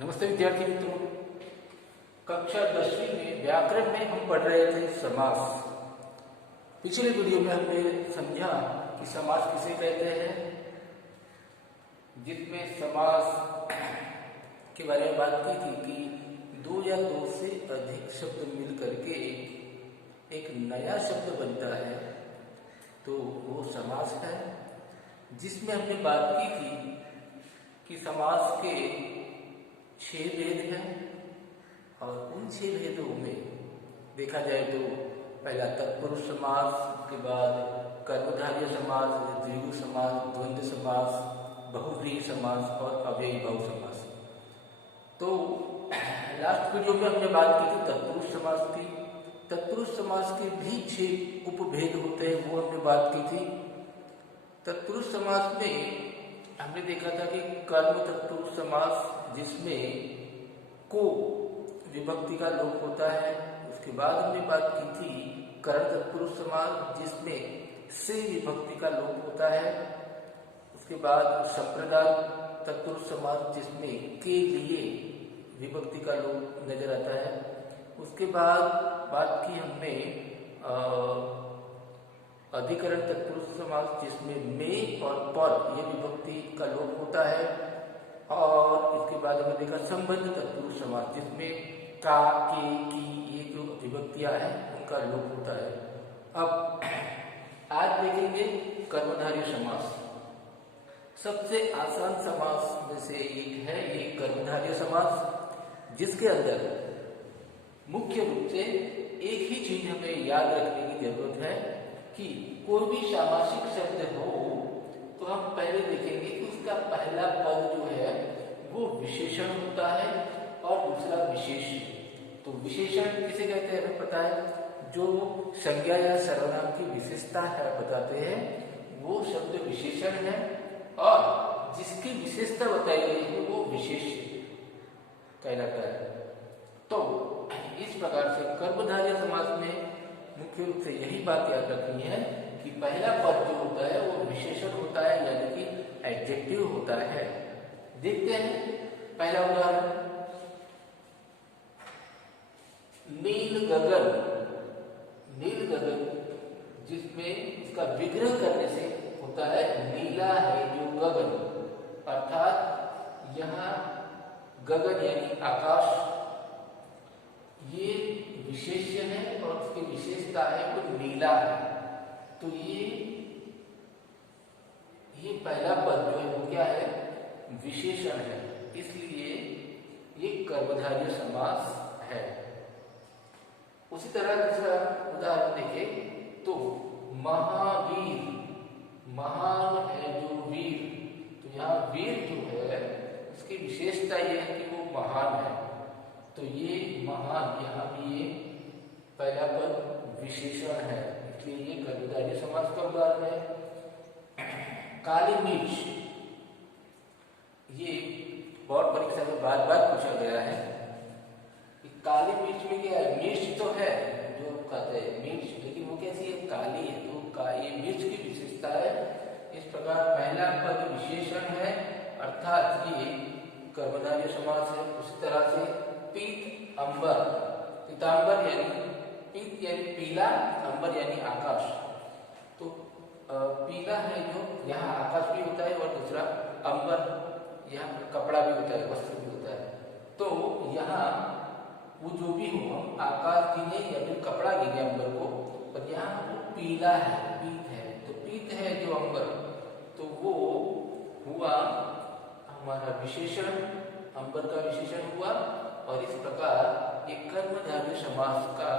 नमस्ते विद्यार्थी मित्रों। कक्षा 10वीं में व्याकरण में हम पढ़ रहे थे समास। पिछले वीडियो में हमने समझा कि समास किसे कहते हैं, जिसमें समास के बारे में बात की थी कि दो या दो से अधिक शब्द मिल करके एक नया शब्द बनता है, तो वो समास है। जिसमें हमने बात की थी कि समास के 6 भेद हैं और उन 6 भेदों में देखा जाए तो पहला तत्पुरुष समास, के बाद कर्मधारय समास, द्विगु समास, द्वंद्व समास, बहुव्रीहि समास और अव्ययी बहु समास। तो लास्ट वीडियो में हमने बात की थी तत्पुरुष समास की। तत्पुरुष समास के भी 6 उपभेद होते हैं, वो हमने बात की थी। तत्पुरुष समास में हमने देखा था कि कर्म तत्पुरुष समास, जिसमें को विभक्ति का लोप होता है। उसके बाद हमने बात की थी करण तत्पुरुष समास, जिसमें से विभक्ति का लोप होता है। उसके बाद संप्रदान तत्पुरुष समास, जिसमें के लिए विभक्ति का लोप नजर आता है। उसके बाद बात की हमने अधिकरण तत्पुरुष समास, जिसमें में और पर ये विभक्ति का लोप होता है। और इसके बाद हमने देखा संबंध तत्पुरुष समास, जिसमें का, के, की ये जो विभक्तियां हैं उनका लोप होता है। अब आज देखेंगे कर्मधारय समास। सबसे आसान समास में से एक है ये कर्मधारय समास, जिसके अंदर मुख्य रूप से एक ही चीज हमें याद रखने की जरूरत है कि कोई भी सामासिक शब्द हो तो हम पहले देखेंगे कि उसका पहला पद जो है वो विशेषण होता है और दूसरा विशेषण। तो विशेषण किसे कहते हैं हमें पता है, जो संज्ञा या सर्वनाम की विशेषता है बताते हैं वो शब्द विशेषण है, और जिसकी विशेषता बताई गई है वो विशेष्य कहलाता है। तो इस प्रकार से कर्मधारय समास में मुख्य रूप से यही बात याद रखनी है कि पहला पद जो होता है वो विशेषण होता है, यानी कि एडजेक्टिव होता है। देखते हैं पहला उदाहरण, नील गगन। नील गगन जिसमें इसका विग्रह करने से होता है नीला है जो गगन, अर्थात यहाँ गगन यानी आकाश ये विशेष्य है और उसकी विशेषता है वो नीला है। तो ये पहला पद जो है वो क्या है, विशेषण है, इसलिए ये कर्मधारय समास है। उसी तरह दूसरा उदाहरण देखें तो महावीर, महान है जो वीर, तो यहाँ वीर जो है उसकी विशेषता ये है कि वो महान है, तो ये महान यहाँ भी ये पहला पद विशेषण है, इसलिए ये कर्मधारय समास का उदाहरण है। काली मिर्च, ये बोर्ड परीक्षा में बार बार पूछा गया है कि काली मिर्च में क्या है, मिर्च तो है जो कहते हैं मिर्च, लेकिन वो कैसी है, काली है, तो ये मिर्च की विशेषता है। इस प्रकार पहला पद विशेषण है, अर्थात ये कर्मधारय समास है। उसी तरह से पीत अंबर, पीतांबर यानी पीत यानी पीला, अंबर यानी आकाश, तो पीला है जो यहाँ आकाश भी होता है और दूसरा अंबर यहाँ कपड़ा भी होता है, वस्त्र भी होता है। तो यहाँ वो जो भी हो, हम आकाश गिने या फिर कपड़ा गिने अंबर को, पर यहाँ वो पीला है, पीत है, तो पीत है जो अंबर, तो वो हुआ हमारा विशेषण, अंबर का विशेषण हुआ। और इस प्रकार ये कर्मधारय समास का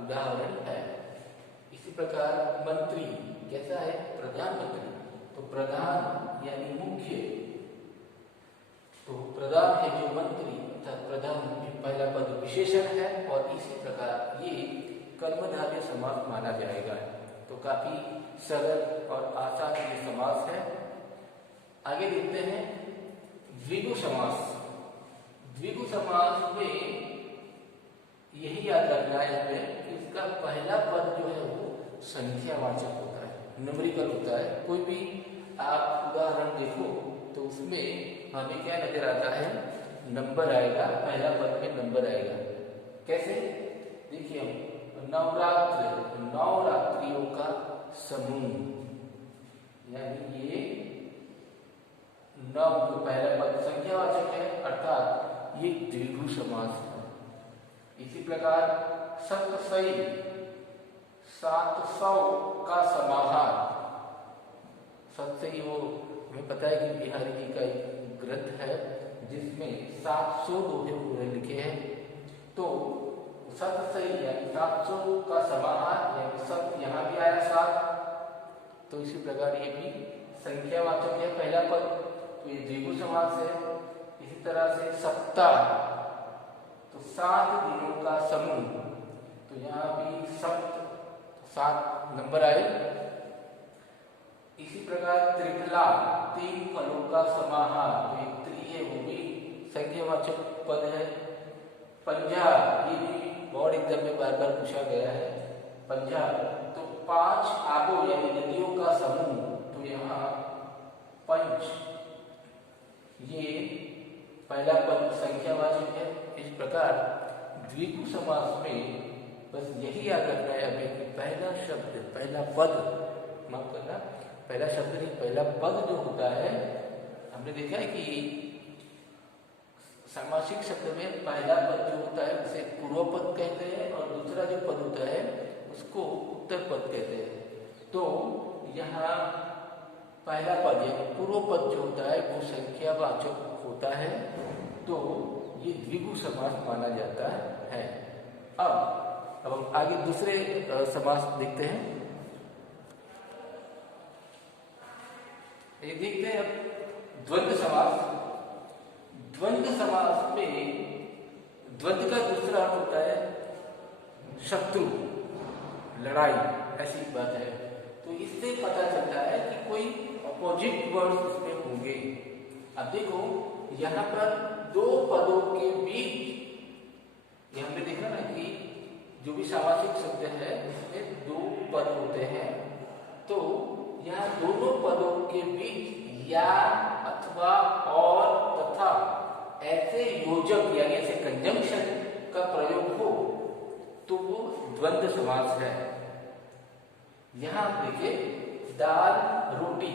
उदाहरण है। इसी प्रकार मंत्री कैसा है, प्रधानमंत्री, तो प्रधान यानी मुख्य, तो प्रधान है जो मंत्री, अर्थात प्रधान पहला पद विशेषण है, और इसी प्रकार ये कर्मधारय समास माना जाएगा। तो काफी सरल और आसान ये समास है। आगे देखते हैं द्विगु समास। द्विगु समास में यही याद रखना है हमें कि इसका पहला पद जो है वो संख्यावाचक होता है, न्यूमेरिकल होता है। कोई भी आप उदाहरण देखो तो उसमें हमें क्या नजर आता है नंबर आएगा, पहला पद में नंबर आएगा। कैसे? देखिए नवरात्र, नवरात्रियों का समूह, यानी ये नव जो पहला पद संख्यावाचक है, अर्थात ये द्विगु समास है। इसी प्रकार सतसई, 700 का समाहार। सतसई वो हमें पता है कि बिहारी जी का एक ग्रंथ है जिसमें 700 दोहे लिखे हैं। तो सतसई यानी 700 का समाहार, यानी सत यहाँ भी आया 7, तो इसी प्रकार ये भी संख्यावाचक है पहला पद, तो ये द्विगु समास है। इसी तरह से सप्ताह, तो 7 दिनों का समूह, तो यहाँ भी सप्त, 7 नंबर आए। इसी प्रकार त्रिफला, 3 फलों का समाहार, तो एक त्रि है वो भी संख्यावाचक पद है। पंजा, ये भी बोर्ड एग्जाम में बार बार पूछा गया है। पंजा, तो 5 आबों यानी नदियों का समूह, तो यहाँ पंच, ये पहला पद संख्यावाचक है। इस प्रकार द्विगु समास में बस यही याद रखना है हमें कि पहला शब्द, पहला पद, माफ करना, पहला शब्द नहीं, पहला पद जो होता है, हमने देखा है कि सामासिक शब्द में पहला पद जो होता है उसे पूर्व पद कहते हैं और दूसरा जो पद होता है उसको उत्तर पद कहते हैं। तो यहाँ पहला पद यानी पूर्व पद जो होता है वो संख्यावाचक होता है, तो ये द्विगु समास माना जाता है। अब हम आगे दूसरे समास देखते हैं। ये देखते हैं अब द्वंद्व समास। द्वंद्व समास में द्वंद्व का दूसरा अर्थ होता है शत्रु, लड़ाई, ऐसी बात है। तो इससे पता चलता है कि कोई अपोजिट वर्ड्स उसमें होंगे। अब देखो यहाँ पर 2 पदों के बीच, ये हमने देखा ना कि जो भी सामासिक शब्द है उसमें 2 पद होते हैं, तो यहाँ दोनों पदों के बीच या, अथवा, और, तथा ऐसे योजक यानी ऐसे कंजंक्शन का प्रयोग हो तो वो द्वंद्व समास है। यहाँ देखिए दाल रोटी,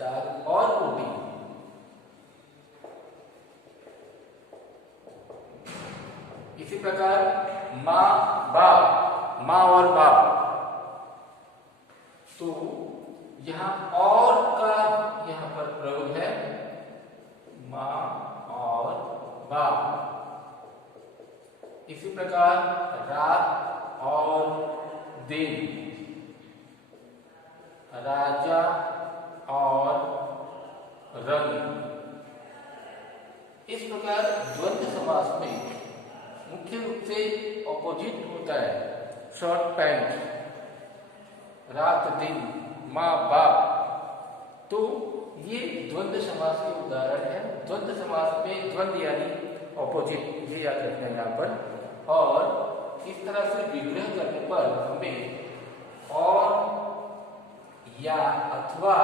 दाल और रोटी, इसी प्रकार माँ बाप, माँ और बाप, तो यहाँ और का यहाँ पर प्रयोग है, माँ और बाप। इसी प्रकार रात और दिन, राजा और रंग। इस प्रकार द्वंद्व समास में मुख्य रूप से ऑपोजिट होता है, शॉर्ट पैंट, रात दिन, माँ बाप, तो ये द्वंद्व समास के उदाहरण है। द्वंद्व समास में द्वंद्व यानी ऑपोजिट, ये याद रखना है यहाँ पर। और इस तरह से विग्रह करने पर हमें और, या, अथवा,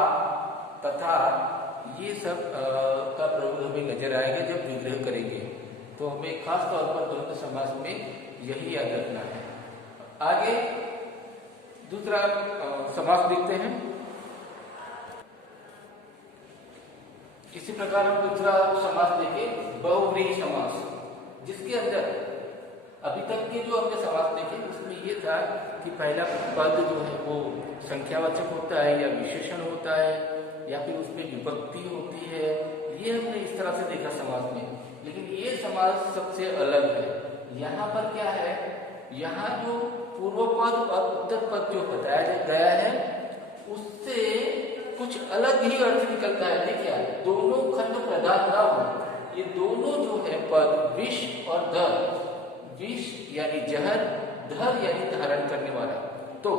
तथा ये सब का प्रयोग हमें नजर आएगा जब विग्रह करेंगे। तो हमें खास तौर पर द्वंद्व समास में यही याद रखना है। आगे दूसरा समास देखते हैं। इसी प्रकार हम दूसरा समास देखें, बहुव्रीहि समास, जिसके अंदर अभी तक के जो हमने समास देखे उसमें ये था कि पहला पद जो है वो संख्यावाचक होता है या विशेषण होता है या फिर उसमें विभक्ति होती है, ये हमने इस तरह से देखा समास में। लेकिन ये समास सबसे अलग है। यहाँ पर क्या है, यहाँ जो पूर्व पद और उत्तर पद जो बताया गया है उससे कुछ अलग ही अर्थ निकलता है। देखिए दोनों खंड प्रधान ना हो, ये दोनों जो है पद विष और धर, विष यानी जहर, धर यानी धारण करने वाला, तो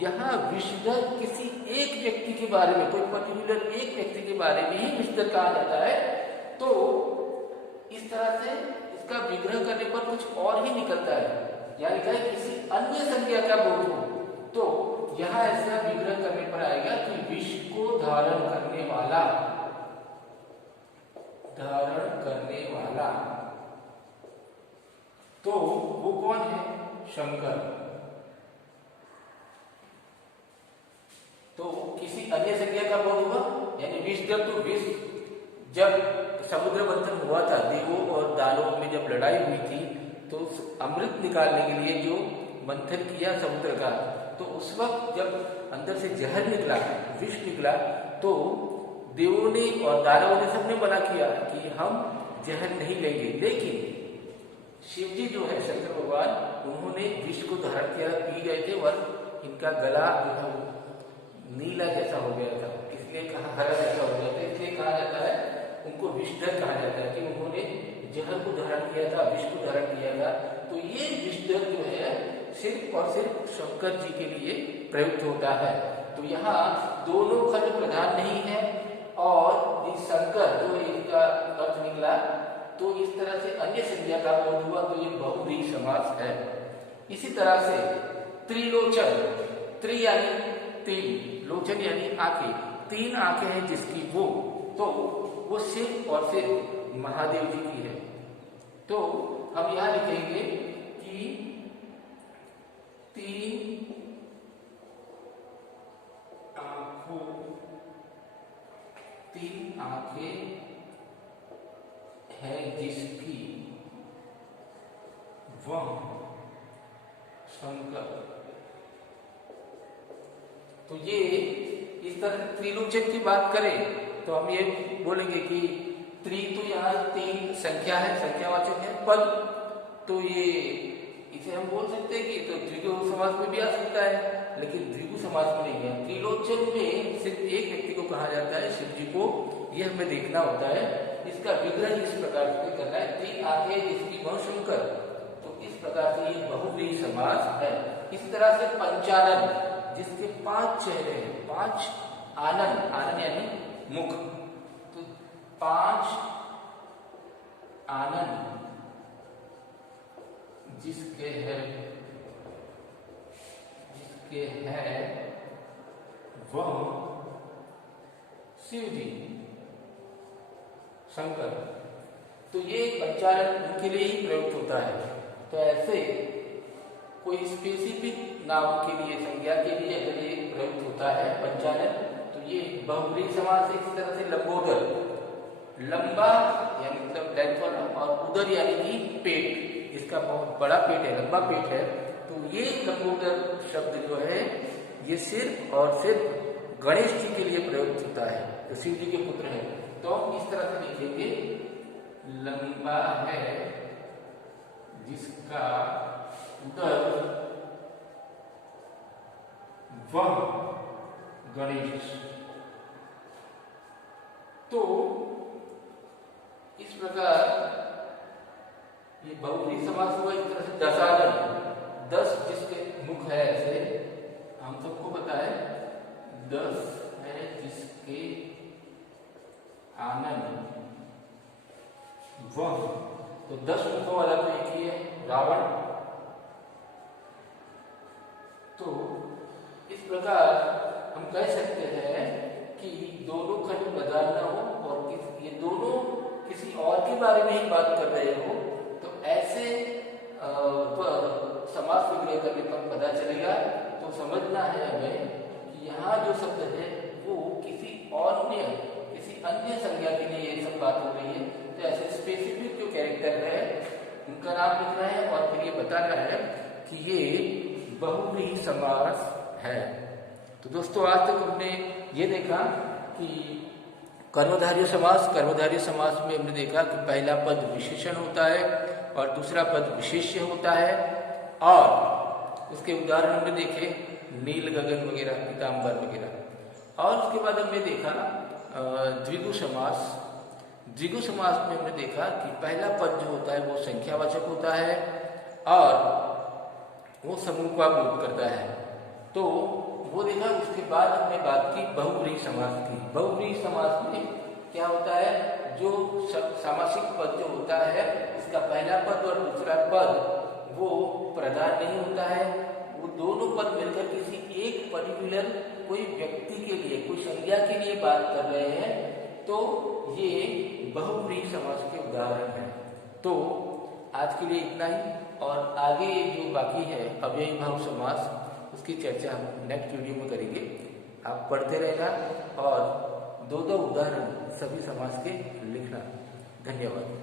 यहाँ विषधर किसी एक व्यक्ति के बारे में, कोई पर्टिकुलर एक व्यक्ति के बारे में ही विषधर कहा जाता है। तो इस तरह से इसका विग्रह करने पर कुछ और ही निकलता है, यानी कहीं किसी अन्य संज्ञा का बोध हो तो यहाँ ऐसा विग्रह करने पर आएगा कि विष को धारण करने वाला, धारण करने वाला, तो वो कौन है? शंकर। तो किसी अन्य संज्ञा का बोध हुआ, यानी विषधर तो विष, जब समुद्र मंथन हुआ था, देवों और दानवों में जब लड़ाई हुई थी, तो अमृत निकालने के लिए जो मंथन किया समुद्र का, तो उस वक्त जब अंदर से जहर निकला, विष निकला, तो देवों ने और दानवों ने सबने मना किया कि हम जहर नहीं लेंगे। लेकिन शिव जी जो है, शंकर भगवान, उन्होंने विष को धारण किया, पी गए थे और इनका गला नीला जैसा हो गया था, इसलिए कहा हरा जैसा हो गया था, इसलिए कहा जाता है उनको विषधर कहा जाता है कि उन्होंने जहर को धारण किया था, विष को धारण किया था। तो ये विषधर जो है सिर्फ और सिर्फ शंकर जी के लिए प्रयुक्त होता है। तो यहाँ दोनों खंड प्रधान नहीं है, और ये शंकर जो इसका अर्थ निकला, तो इस तरह से अन्य संज्ञा का बोध हुआ, तो ये बहुव्रीहि समास है। इसी तरह से त्रिलोचन, त्रि यानी तीन, लोचन यानी आंखें, तीन आंखें हैं जिसकी वो, तो वो सिर्फ और सिर्फ महादेव जी की है। तो हम यहां लिखेंगे कि तीन आंखें है जिसकी वह शंकर। तो ये इस तरह त्रिलोचन की बात करें तो हम ये बोलेंगे कि त्रि तो यहाँ तीन संख्या है, संख्यावाचक है, पद, तो ये इसे हम बोल सकते हैं कि तो द्विगु समास में भी आ सकता है, लेकिन द्विगु समास में नहीं है। त्रिलोचन में सिर्फ एक व्यक्ति को कहा जाता है, शिव जी को, ये हमें देखना होता है। इसका विग्रह इस प्रकार से करना है, तीन आंखें जिसकी वह शंकर, तो इस प्रकार से ये बहुव्रीहि समास है। इस तरह से पंचानन, जिसके पांच चेहरे हैं, पांच आनन, आनन यानी मुख, तो पांच आनन जिसके है वह शिव जी, शंकर। तो ये पंचानन उनके लिए ही प्रयुक्त होता है। तो ऐसे कोई स्पेसिफिक नाम के लिए, संज्ञा के लिए अगर ये प्रयुक्त होता है पंचानन, तो ये बहुव्रीहि समास है। इस तरह से लंबोदर, लंबा यानी मतलब लेंथ वाला, और उदर यानी कि पेट, इसका बहुत बड़ा पेट है, लंबा पेट है, तो ये लंबोदर शब्द जो है ये सिर्फ और सिर्फ गणेश जी के लिए प्रयुक्त होता है, तो शिव जी के पुत्र है। तो इस तरह से लिखेंगे, लंबा है जिसका उदर वह गणेश। तो इस प्रकार ये बहुव्रीहि समास हुआ। इस तरह से दशानन, 10 जिसके मुख है, ऐसे हम सबको पता है 10 है जिसके आनन वह, तो 10 मुखों वाला तो एक ही है, रावण। तो इस प्रकार हम कह सकते हैं कि दोनों खंड प्रधान न हो और ये दोनों किसी और के बारे में ही बात कर रहे हो, तो ऐसे समास विग्रह करने पर पता चलेगा। तो समझना है हमें कि यहाँ जो शब्द है वो किसी अन्य संज्ञा के लिए ये सब बात हो रही है। तो ऐसे स्पेसिफिक जो कैरेक्टर है उनका नाम लिखना है और फिर ये बताना है कि ये बहुव्रीहि समास है। तो दोस्तों आज तक हमने ये देखा कि कर्मधारय समास में हमने देखा कि पहला पद विशेषण होता है और दूसरा पद विशेष्य होता है, और उसके उदाहरण हमने देखे नील गगन वगैरह, पीताम्बर वगैरह। और उसके बाद हमने देखा द्विगु समास में हमने देखा कि पहला पद जो होता है वो संख्यावाचक होता है और वो समूह का बोध करता है। तो वो देखा। उसके बाद हमने बात की बहुव्रीहि समास की। बहुव्रीहि समास में क्या होता है, जो सामासिक पद जो होता है इसका पहला पद और दूसरा पद वो प्रधान नहीं होता है, वो दोनों पद मिलकर किसी एक पर्टिकुलर कोई व्यक्ति के लिए, कोई संज्ञा के लिए बात कर रहे हैं। तो ये बहुव्रीहि समास के उदाहरण हैं। तो आज के लिए इतना ही, और आगे जो बाकी है अव्ययी भाव समास, उसकी चर्चा हम नेक्स्ट वीडियो में करेंगे। आप पढ़ते रहना और दो दो उदाहरण सभी समास के लिखना। धन्यवाद।